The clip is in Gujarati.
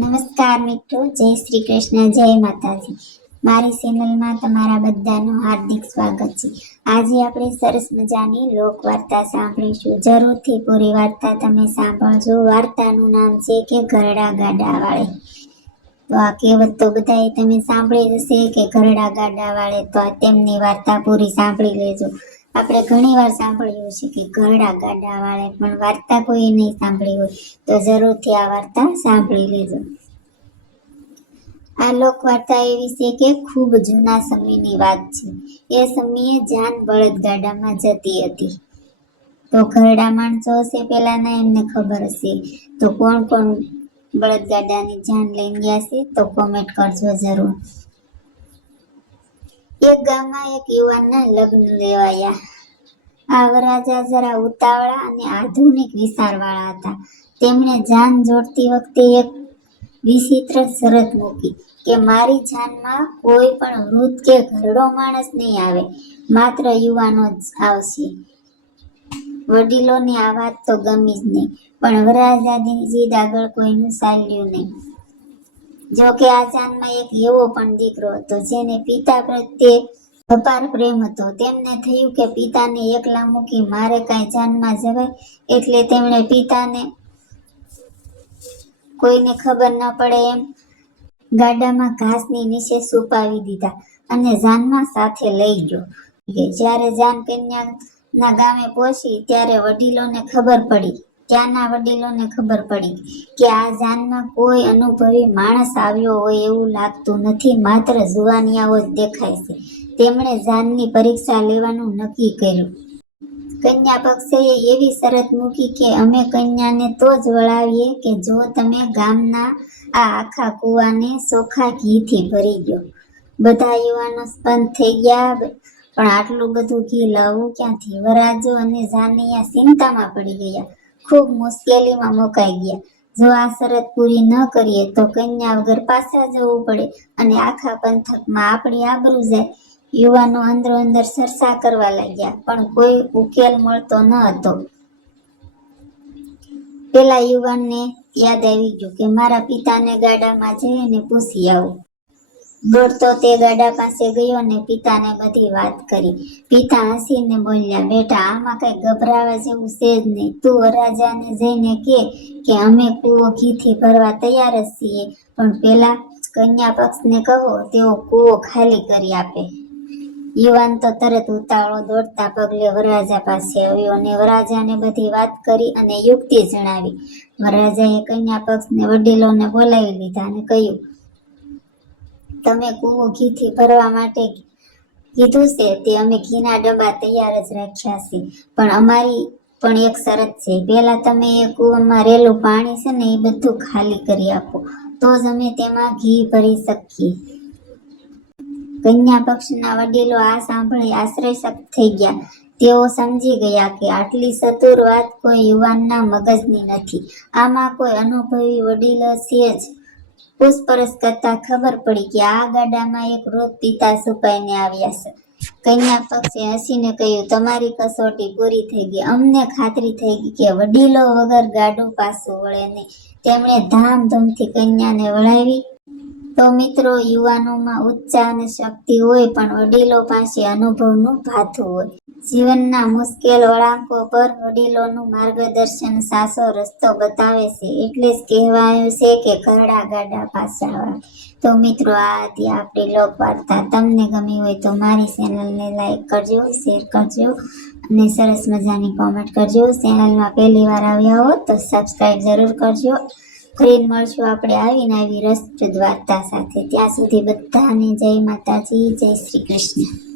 નમસ્કાર મિત્રો, જય શ્રી કૃષ્ણ, જય માતાજી. મારી ચેનલમાં તમારા બધાનું હાર્દિક સ્વાગત છે. આજે આપણે સરસ મજાની લોકવાર્તા સાંભળીશું. જરૂરથી પૂરી વાર્તા તમે સાંભળજો. વાર્તાનું નામ છે કે ઘરડા ગાડા વાળે. તો આ કહેવત તો બધાએ તમે સાંભળી હશે કે ઘરડા ગાડા વાળે, તો તેમની વાર્તા પૂરી સાંભળી લેજો. આપણે ઘણી વાર સાંભળ્યું છે કે ઘરડા ગાડા વાળે, પણ વાર્તા કોઈ નહીં સાંભળી હોય તો જરૂરથી આ વાર્તા સાંભળી લેજો. આ લોકવાર્તા એવી છે કે ખૂબ જૂના સમયની વાત છે. એ સમયે જાન બળદગાડામાં જતી હતી. તો ઘરડા માણસો હશે પેલાના, એમને ખબર હશે. તો કોણ કોણ બળદગાડાની જાન લઈને ગયા છે તો કોમેન્ટ કરજો જરૂર. એક ગામમાં એક યુવાનના લગ્ન લેવાયા. આ વરરાજા જરા ઉતાવળા અને આધુનિક વિચારવાળા હતા. તેમણે જાન જોડતી વખતે એક વિચિત્ર શરત મૂકી કે મારી જાનમાં કોઈ પણ વૃદ્ધ કે ઘરડો માણસ નહીં આવે, માત્ર યુવાનો જ આવશે. વડીલોની આ વાત તો ગમી જ નહીં, પણ વરરાજાની જીદ આગળ કોઈનું ચાલ્યું નહીં. જો કે આ જાનમાં એક એવો પણ દીકરો હતો જેને પિતા પ્રત્યે અપાર પ્રેમ હતો. તેમને થયું કે પિતાને એકલા મૂકી મારે કાંઈ જાનમાં જવાય, એટલે તેમણે પિતાને કોઈને ખબર ન પડે એમ ગાડામાં ઘાસની નીચે છુપાવી દીધા અને જાનમાં સાથે લઈ ગયો. જ્યારે જાન કન્યાના ગામે પહોંચી ત્યારે ત્યાંના વડીલોને ખબર પડી કે આ જાનમાં કોઈ અનુભવી માણસ આવ્યો હોય એવું લાગતું નથી, માત્ર જુવાનિયાઓ જ દેખાય છે. તેમણે જાનની પરીક્ષા લેવાનું નક્કી કર્યું. કન્યા પક્ષે એવી શરત મૂકી કે અમે કન્યાને તો જ વળાવીએ કે જો તમે ગામના આ આખા કૂવાને ચોખ્ખા ઘીથી ભરી દો. બધા યુવાનો સ્પંદ થઈ ગયા, પણ આટલું બધું ઘી લાવવું ક્યાંથી? વરરાજો અને જાનૈયા ચિંતામાં પડી ગયા, ખૂબ મુશ્કેલીમાં મુકાઈ ગયા. જો આ શરત પૂરી ન કરીએ તો કન્યા વગર પાછા જવું પડે અને આખા પંથકમાં આપણી આબરૂ જાય. યુવાનો અંદરો અંદર ચર્ચા કરવા લાગ્યા, પણ કોઈ ઉકેલ મળતો ન હતો. પેલા યુવાનને યાદ આવી ગયું કે મારા પિતાને ગાડામાં જઈને પૂછી આવું. દોડતો તે ગાડા પાસે ગયો અને પિતાને બધી વાત કરી. પિતા હસીને બોલ્યા, બેટા, આમાં કઈ ગભરાવા જેવું છે જ નહીં. તું વરરાજાને જઈને કે અમે કૂવો ઘીથી ભરવા તૈયાર જ છીએ, પણ પેલા કન્યા પક્ષને કહો તેઓ કૂવો ખાલી કરી આપે. યુવાન તો તરત ઉતાવળો દોડતા પગલે વરરાજા પાસે આવ્યો અને વરરાજાને બધી વાત કરી અને યુક્તિ જણાવી. વરરાજાએ કન્યા પક્ષને વડીલોને બોલાવી લીધા અને કહ્યું, તમે કૂવો ઘીથી ભરવા માટે કીધું છે તે અમે ઘીના ડબ્બા તૈયાર જ રાખ્યા છે, પણ અમારી પણ એક શરત છે. પહેલા તમે એ કૂવામાં રહેલું પાણી છે ને એ બધું ખાલી કરી આપો, તો જ અમે તેમાં ઘી ભરી શકીએ. કન્યા પક્ષના વડીલો આ સાંભળી આશ્ચર્યચકિત થઈ ગયા. તેઓ સમજી ગયા કે આટલી ચતુર વાત કોઈ યુવાનના મગજની નથી, આમાં કોઈ અનુભવી વડીલ છે જ. પૂછપરછ કરતા ખબર પડી કે આ ગાડામાં એક વૃદ્ધ પિતા છુપાઈને આવ્યા છે. કન્યા પક્ષે હસીને કહ્યું, તમારી કસોટી પૂરી થઈ ગઈ. અમને ખાતરી થઈ ગઈ કે વડીલો વગર ગાડું પાછું વળે નહીં. તેમણે ધામધૂમથી કન્યાને વળાવી. તો મિત્રો, યુવાનોમાં ઉત્સાહ અને શક્તિ હોય, પણ વડીલો પાસે અનુભવનું ભાથું હોય. જીવનના મુશ્કેલ વળાંકો પર વડીલોનું માર્ગદર્શન સાચો રસ્તો બતાવે છે. એટલે જ કહેવાયું છે કે ઘરડા ગાડા પાછા વળે. તો મિત્રો, આ હતી આપણી લોકવાર્તા. તમને ગમી હોય તો મારી ચેનલને લાઈક કરજો, શેર કરજો અને સરસ મજાની કોમેન્ટ કરજો. ચેનલમાં પહેલી વાર આવ્યા હો તો સબસ્ક્રાઈબ જરૂર કરજો. ફરી મળશું આપણે આવી રસપ્રદ વાર્તા સાથે. ત્યાં સુધી બધાને જય માતાજી, જય શ્રી કૃષ્ણ.